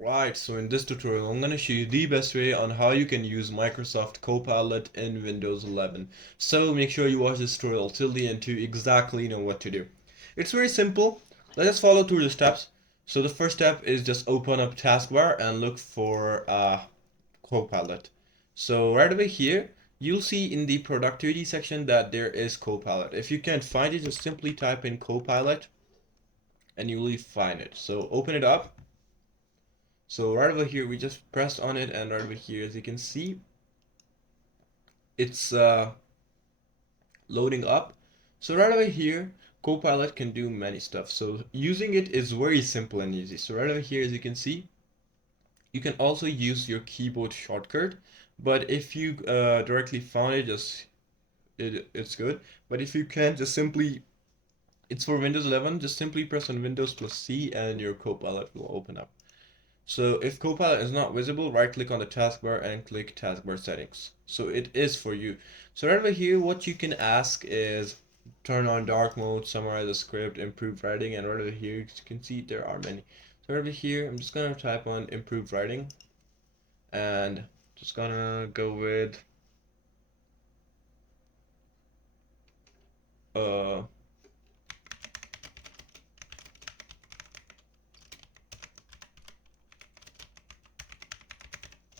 Alright, so in this tutorial I'm going to show you the best way on how you can use Microsoft Copilot in Windows 11. So make sure you watch this tutorial till the end to exactly know what to do. It's very simple. Let us follow through the steps. So the first step is just open up taskbar and look for Copilot. So right over here, you'll see in the productivity section that there is Copilot. If you can't find it, just simply type in Copilot and you will find it. So open it up. So right over here, we just pressed on it, and right over here, as you can see, it's loading up. So right over here, Copilot can do many stuff. So using it is very simple and easy. So right over here, as you can see, you can also use your keyboard shortcut. But if you directly found it, it's good. But if you can't, just simply, it's for Windows 11, just simply press on Windows plus C and your Copilot will open up. So if Copilot is not visible, right click on the taskbar and click taskbar settings. So it is for you. So right over here, what you can ask is turn on dark mode, summarize the script, improve writing, and right over here you can see there are many. So right over here, I'm just gonna type on improve writing and just gonna go with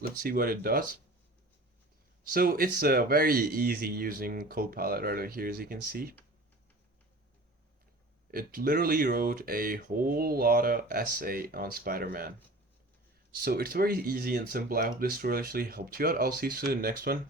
let's see what it does. So it's very easy using Copilot right over here, as you can see. It literally wrote a whole lot of essay on Spider-Man. So it's very easy and simple. I hope this tutorial actually helped you out. I'll see you soon in the next one.